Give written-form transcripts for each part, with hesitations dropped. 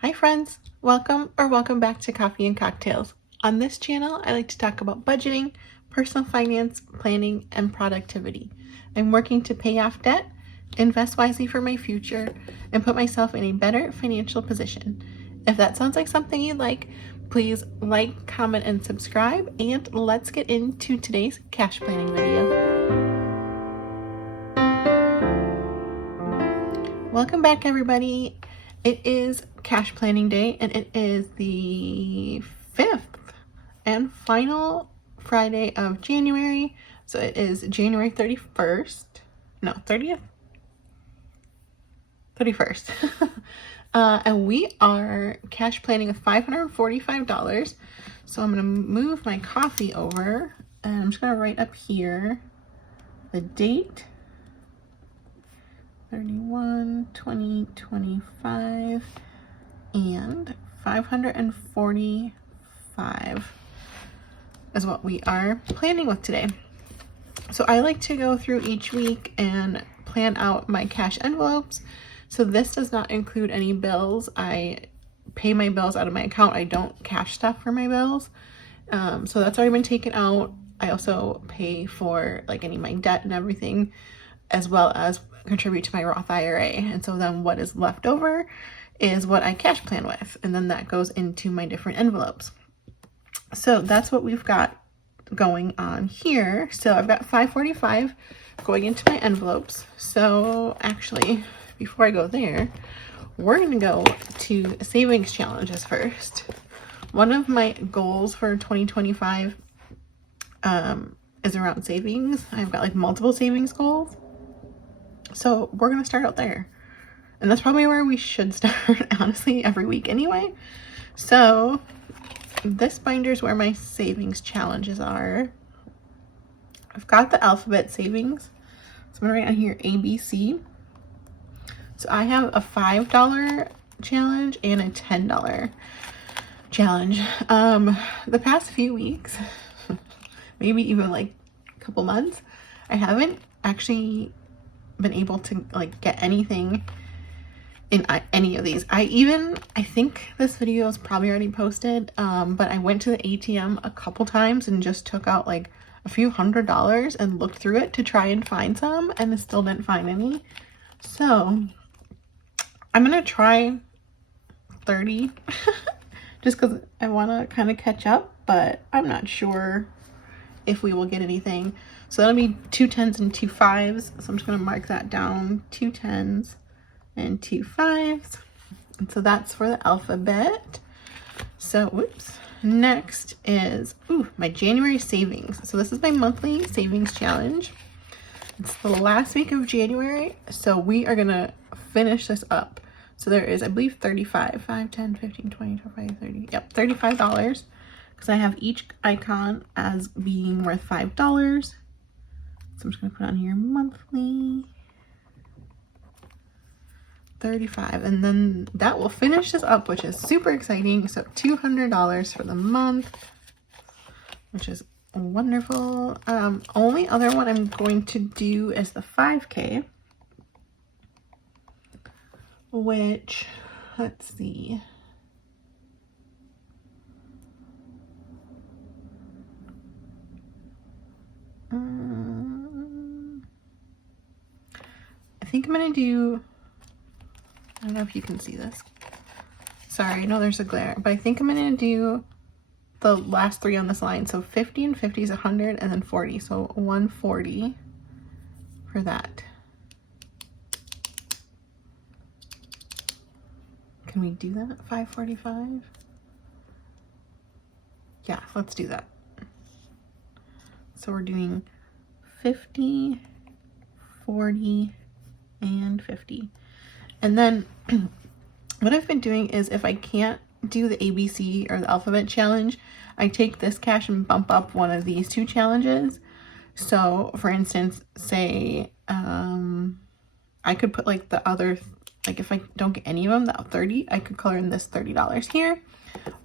Hi friends, welcome back to Coffee and Cocktails. On this channel, I like to talk about budgeting, personal finance, planning, and productivity. I'm working to pay off debt, invest wisely for my future, and put myself in a better financial position. If that sounds like something you'd like, please like, comment, and subscribe, and let's get into today's cash planning video. Welcome back, everybody. It is cash planning day, and it is the 5th and final Friday of January. So it is January 31st. No, 30th? 31st. And we are cash planning with $545. So I'm going to move my coffee over, and I'm just going to write up here the date. 31/20/25 and 545 is what we are planning with today. So I like to go through each week and plan out my cash envelopes. So this does not include any bills. I pay my bills out of my account. I don't cash stuff for my bills. So that's already been taken out. I also pay for like any of my debt and everything, as well as contribute to my Roth IRA. And so then what is left over is what I cash plan with. And then that goes into my different envelopes. So that's what we've got going on here. So I've got $545 going into my envelopes. So actually, before I go there, we're going to go to savings challenges first. One of my goals for 2025 is around savings. I've got like multiple savings goals. So we're going to start out there. And that's probably where we should start, honestly, every week anyway. So this binder is where my savings challenges are. I've got the alphabet savings. So I'm going to write on here ABC. So I have a $5 challenge and a $10 challenge. The past few weeks, maybe even like a couple months, I haven't actually been able to like get anything in any of these. I think this video is probably already posted, but I went to the ATM a couple times and just took out like a few $100s and looked through it to try and find some, and I still didn't find any. So I'm gonna try 30 just because I want to kind of catch up, but I'm not sure if we will get anything. So that'll be 2 10s and 2 5s. So I'm just going to mark that down, 2 10s and 2 5s. And so that's for the alphabet. So, whoops. Next is, my January savings. So this is my monthly savings challenge. It's the last week of January. So we are going to finish this up. So there is, I believe, 35, 5, 10, 15, 20, 25, 30. Yep, $35. Because I have each icon as being worth $5. So I'm just going to put on here monthly 35, and then that will finish this up, which is super exciting. So $200 for the month, which is wonderful. Only other one I'm going to do is the 5K, which, let's see. I think I'm gonna do, I don't know if you can see this. Sorry, I know there's a glare, but I think I'm gonna do the last 3 on this line. So 50 and 50 is 100, and then 40. So 140 for that. Can we do that? 545? Yeah, let's do that. So we're doing 50, 40, and 50. And then what I've been doing is, if I can't do the ABC or the alphabet challenge, I take this cash and bump up one of these 2 challenges. So for instance, say I could put like the other, like if I don't get any of them, that 30, I could color in this $30 here.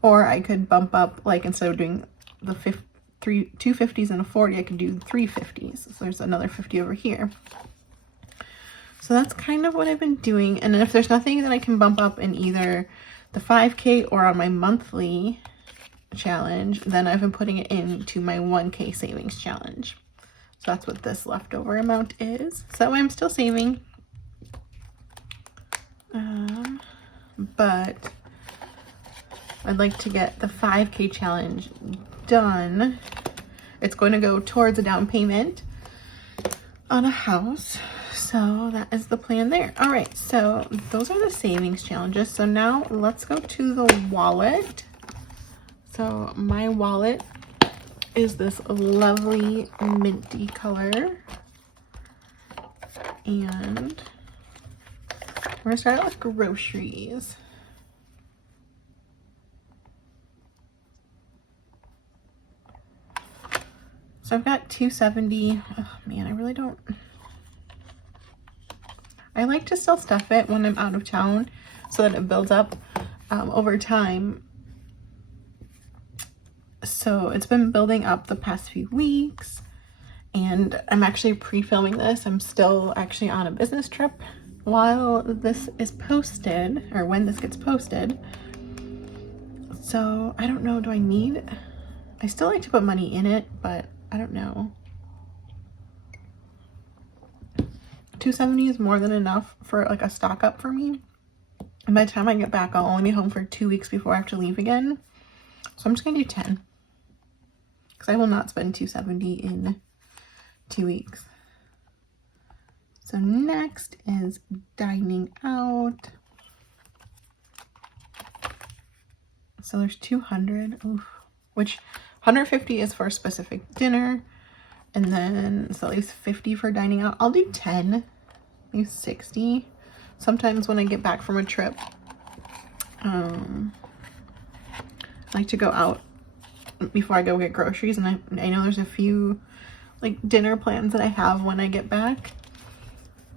Or I could bump up, like instead of doing the 2 50s and a 40, I could do 3 50s. So there's another 50 over here. So that's kind of what I've been doing. And if there's nothing that I can bump up in either the 5K or on my monthly challenge, then I've been putting it into my 1K savings challenge. So that's what this leftover amount is. So that way I'm still saving. But I'd like to get the 5K challenge done. It's going to go towards a down payment on a house. So that is the plan there. All right, so those are the savings challenges. So now let's go to the wallet. So my wallet is this lovely minty color. And we're gonna start out with groceries. So I've got $270. Oh man, I really don't. I like to still stuff it when I'm out of town so that it builds up over time. So it's been building up the past few weeks, and I'm actually pre-filming this. I'm still actually on a business trip while this is posted, or when this gets posted. So I don't know, do I need, I still like to put money in it, but I don't know. 270 is more than enough for like a stock up for me. And by the time I get back, I'll only be home for 2 weeks before I have to leave again. So I'm just gonna do 10. Because I will not spend 270 in 2 weeks. So next is dining out. So there's 200, oof, which 150 is for a specific dinner. And then, so at least 50 for dining out. I'll do 10, at least 60. Sometimes when I get back from a trip, I like to go out before I go get groceries. And I know there's a few like dinner plans that I have when I get back.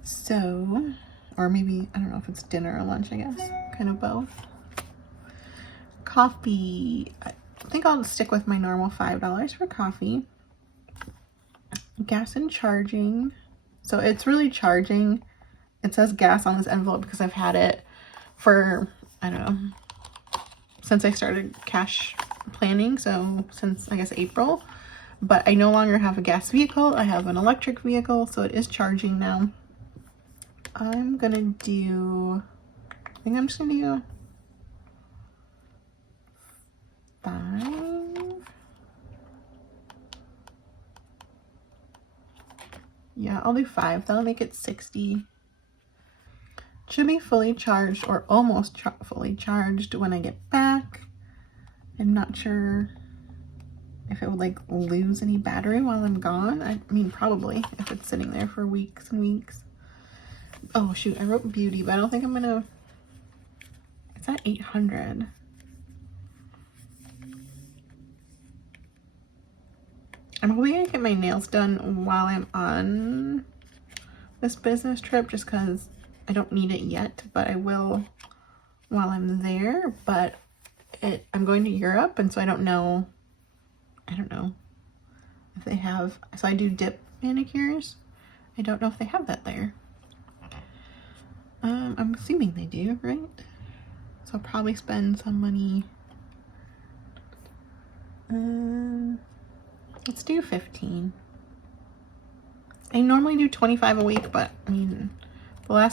So, or maybe, I don't know if it's dinner or lunch, I guess, kind of both. Coffee, I think I'll stick with my normal $5 for coffee. Gas and charging. So it's really charging. It says gas on this envelope because I've had it for, I don't know, since I started cash planning. So since, I guess, April. But I no longer have a gas vehicle. I have an electric vehicle, so it is charging now. I'm gonna do, I think I'm just gonna do 5. Yeah, I'll do 5. That'll make it 60. Should be fully charged or almost fully charged when I get back. I'm not sure if it would like lose any battery while I'm gone. I mean, probably if it's sitting there for weeks and weeks. Oh shoot, I wrote beauty, but I don't think I'm gonna, it's at 800. I'm hoping I get my nails done while I'm on this business trip, just because I don't need it yet, but I will while I'm there. But I'm going to Europe, and so I don't know if they have, so I do dip manicures. I don't know if they have that there. I'm assuming they do, right? So I'll probably spend some money. Let's do 15. I normally do 25 a week, but I mean, I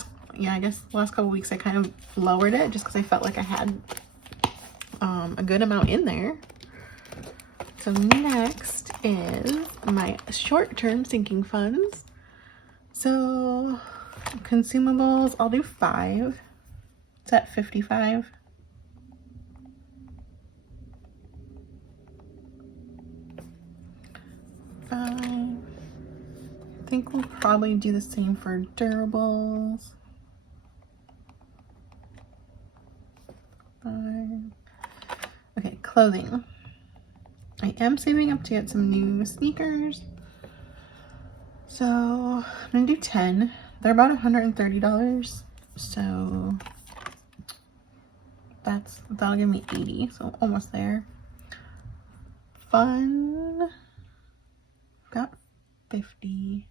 guess the last couple weeks I kind of lowered it just because I felt like I had a good amount in there. So next is my short-term sinking funds. So consumables, I'll do 5. It's at 55. I think we'll probably do the same for durables. 5. Okay, clothing. I am saving up to get some new sneakers. So I'm gonna do 10. They're about $130. So that'll give me 80. So almost there. Fun. Got 50.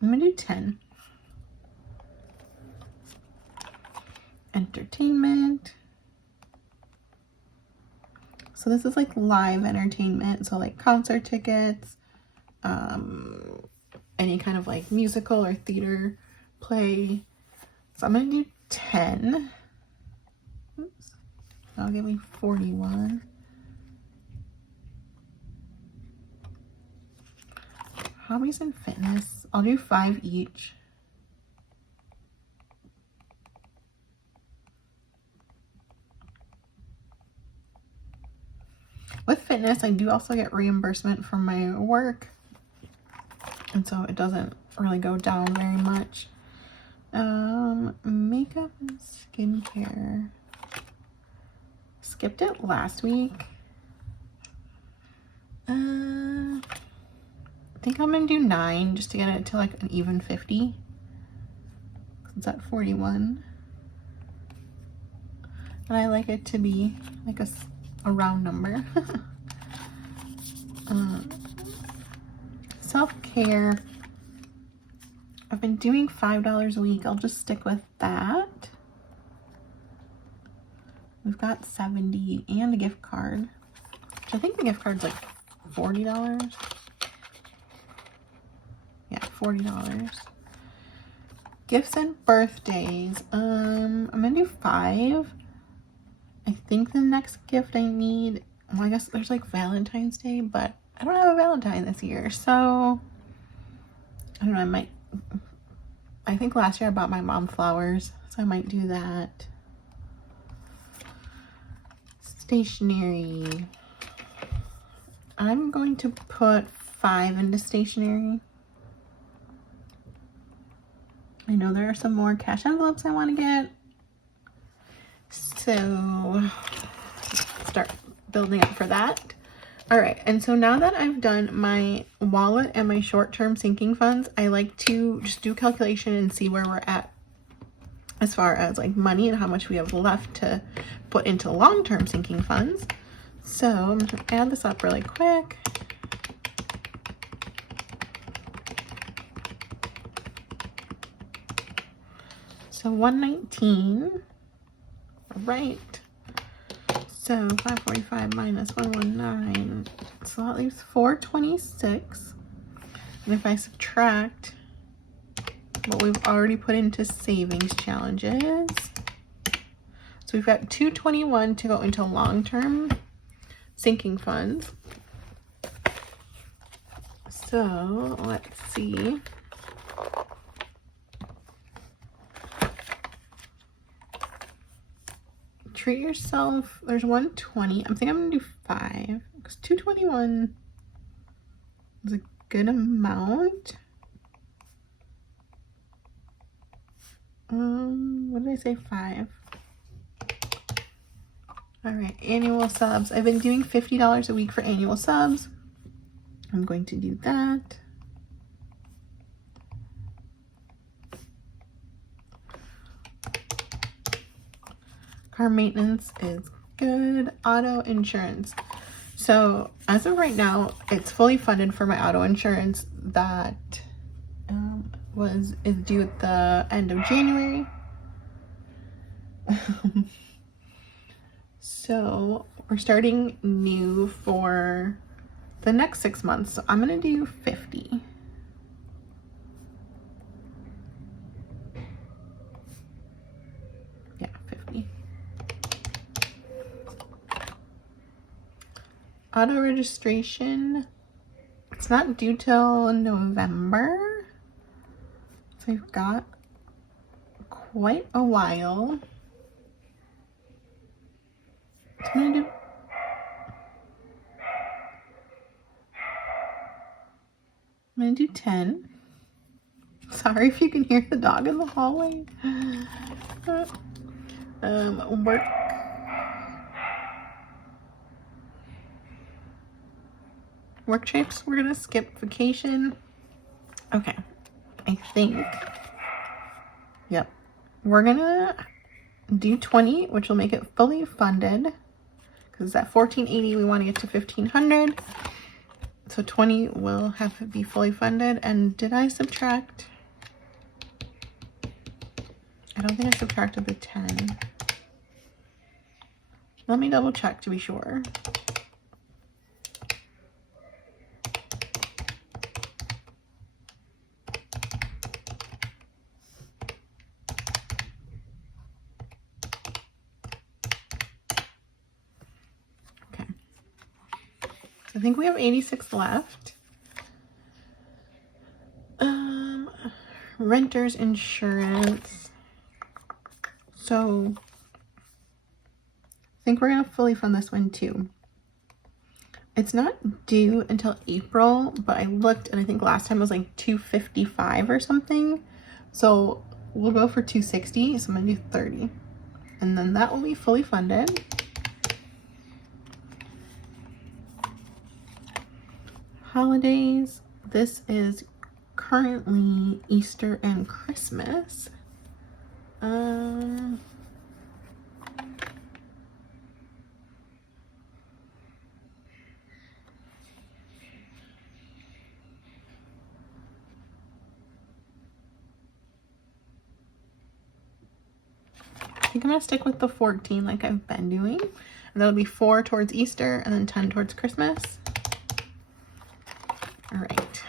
I'm gonna do 10. Entertainment. So this is like live entertainment. So like concert tickets, any kind of like musical or theater play. So I'm gonna do 10. Oops. That'll give me 41. Hobbies and fitness. I'll do 5 each. With fitness, I do also get reimbursement from my work. And so it doesn't really go down very much. Makeup and skincare. Skipped it last week. I think I'm gonna do 9 just to get it to like an even 50. It's at 41. And I like it to be like a round number. Self-care. I've been doing $5 a week. I'll just stick with that. We've got 70 and a gift card, which I think the gift card's like $40. Yeah, $40. Gifts and birthdays. I'm gonna do 5. I think the next gift I need, well, I guess there's like Valentine's Day, but I don't have a Valentine this year, so I don't know, I think last year I bought my mom flowers, so I might do that. Stationery. I'm going to put 5 into stationery. I know there are some more cash envelopes I want to get, so start building up for that. All right, and so now that I've done my wallet and my short-term sinking funds, I like to just do calculation and see where we're at as far as like money and how much we have left to put into long-term sinking funds. So I'm gonna add this up really quick. So 119, right? So 545 minus 119, so that leaves 426. And if I subtract what we've already put into savings challenges, so we've got 221 to go into long-term sinking funds. So let's see. Treat yourself. There's 120. I think I'm gonna do 5 because 221 is a good amount. What did I say? 5. All right, annual subs. I've been doing $50 a week for annual subs. I'm going to do that. Car maintenance is good. Auto insurance. So as of right now, it's fully funded for my auto insurance that is due at the end of January. So we're starting new for the next 6 months. So I'm gonna do 50. Yeah, 50. Auto registration, it's not due till November. So we've got quite a while. I'm gonna do 10. Sorry if you can hear the dog in the hallway. Work trips, we're gonna skip vacation. Okay, I think, yep. We're gonna do 20, which will make it fully funded. Because at $1,480, we want to get to $1,500. So 20 will have to be fully funded. And did I subtract? I don't think I subtracted the 10. Let me double check to be sure. Okay. So I think we have 86 left. Renter's insurance. So I think we're gonna fully fund this one too. It's not due until April, but I looked and I think last time it was like $255 or something. So we'll go for $260. So I'm gonna do 30. And then that will be fully funded. Holidays. This is currently Easter and Christmas. I think I'm gonna stick with the 14 like I've been doing. And that'll be 4 towards Easter and then 10 towards Christmas. All right.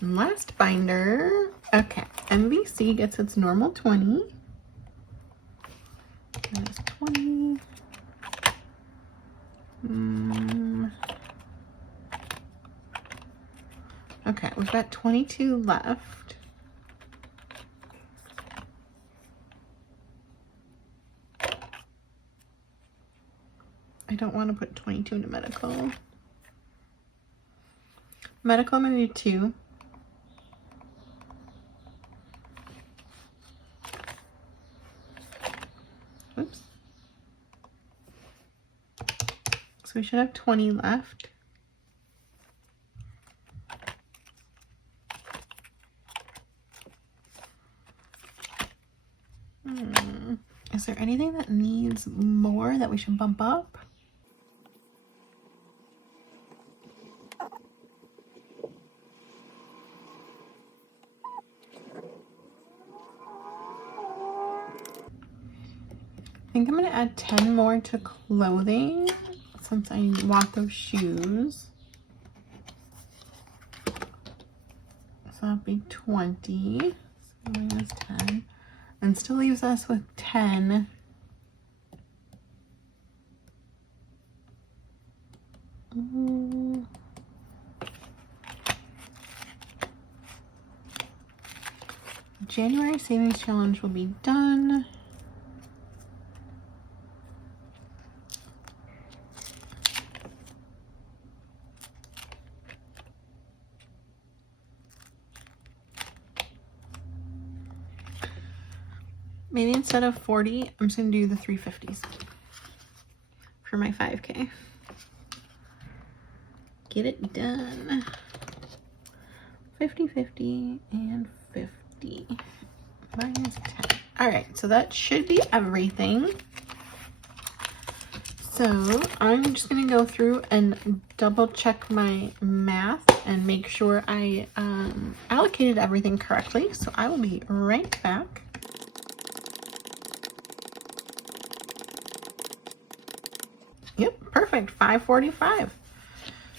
And last binder. Okay, MVC gets its normal 20. That's 20. Okay, we've got 22 left. I don't want to put 22 into medical. Medical, I'm going to do 2. Oops. So we should have 20 left. Is there anything that needs more that we should bump up? I think I'm going to add 10 more to clothing since I want those shoes. So that'll be 20. So minus 10. And still leaves us with 10. January savings challenge will be done. Maybe instead of 40, I'm just gonna do the 350s for my 5K. Get it done. 50, 50, and 50. Minus 10. All right, so that should be everything. So I'm just gonna go through and double check my math and make sure I allocated everything correctly. So I will be right back. Yep, perfect, 545.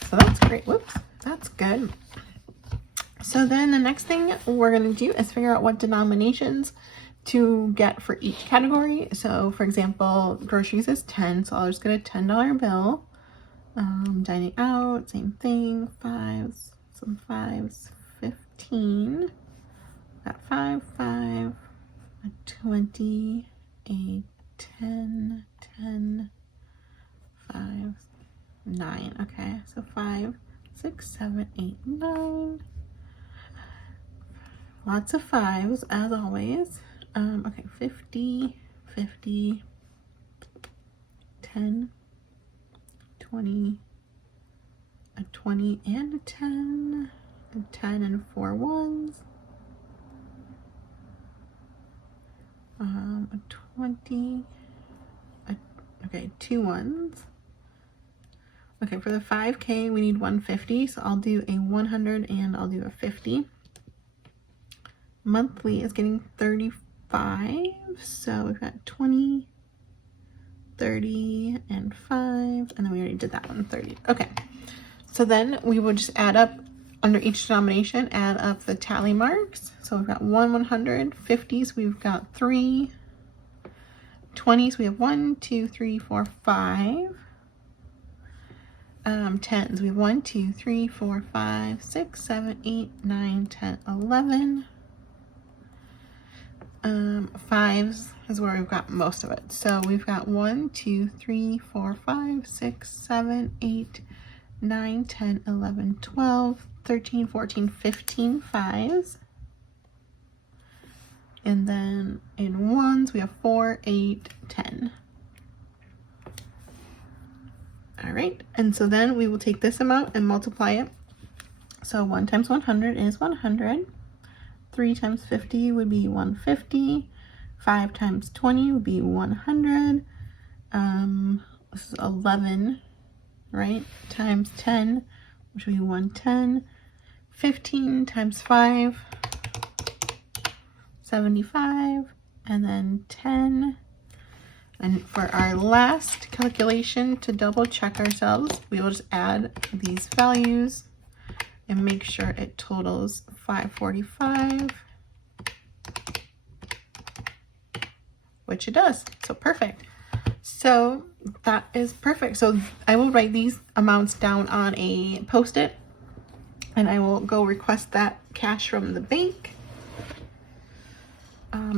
So that's great. Whoops, that's good. So then the next thing we're gonna do is figure out what denominations to get for each category. So for example, groceries is 10, so I'll just get a $10 bill. Dining out, same thing, 5s, some 5s, 15. Got 5, 5, a 20, a 10, 10, 5, 9. Okay, so 5, 6, 7, 8, 9. Lots of 5s as always. Okay, 50, 50, 10, 20, a 20 and a 10, a 10 and 4 1s. 20, okay, 2 ones. Okay, for the 5K, we need 150, so I'll do a 100 and I'll do a 50. Monthly is getting 35, so we've got 20, 30, and 5, and then we already did that one, 30. Okay, so then we will just add up under each denomination, add up the tally marks. So we've got 100, 50s, we've got 3, 20s, we have 1, 2, 3, 4, 5. 10s, we have 1, 2, 3, 4, 5, 6, 7, 8, 9, 10, 11. 5s is where we've got most of it. So we've got 1, 2, 3, 4, 5, 6, 7, 8, 9, 10, 11, 12, 13, 14, 15 5s. And then in 1s, we have 4, 8, 10. All right, and so then we will take this amount and multiply it. So 1 times 100 is 100. 3 times 50 would be 150. 5 times 20 would be 100. This is 11, right? Times 10, which would be 110. 15 times 5, 75. And then 10. And for our last calculation, to double check ourselves, we will just add these values and make sure it totals 545, which it does. So perfect. So that is perfect. So I will write these amounts down on a Post-it, and I will go request that cash from the bank.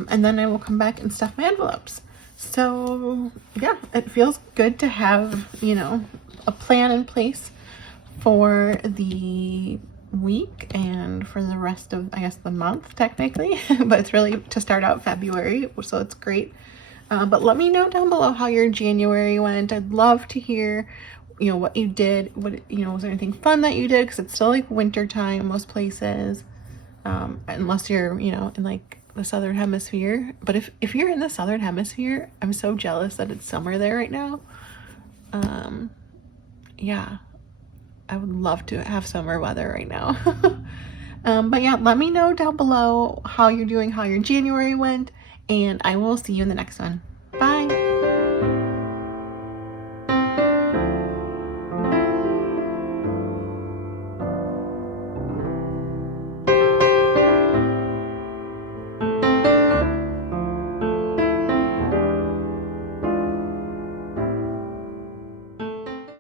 And then I will come back and stuff my envelopes. So yeah, it feels good to have, you know, a plan in place for the week and for the rest of, I guess, the month technically, but it's really to start out February, so it's great. But let me know down below how your January went. I'd love to hear, you know, what you did, what, you know, was there anything fun that you did? Because it's still like winter time most places, unless you're, you know, in like the southern hemisphere. But if you're in the southern hemisphere, I'm so jealous that it's summer there right now. Yeah, I would love to have summer weather right now. But yeah, let me know down below how you're doing, how your January went, and I will see you in the next one. Bye.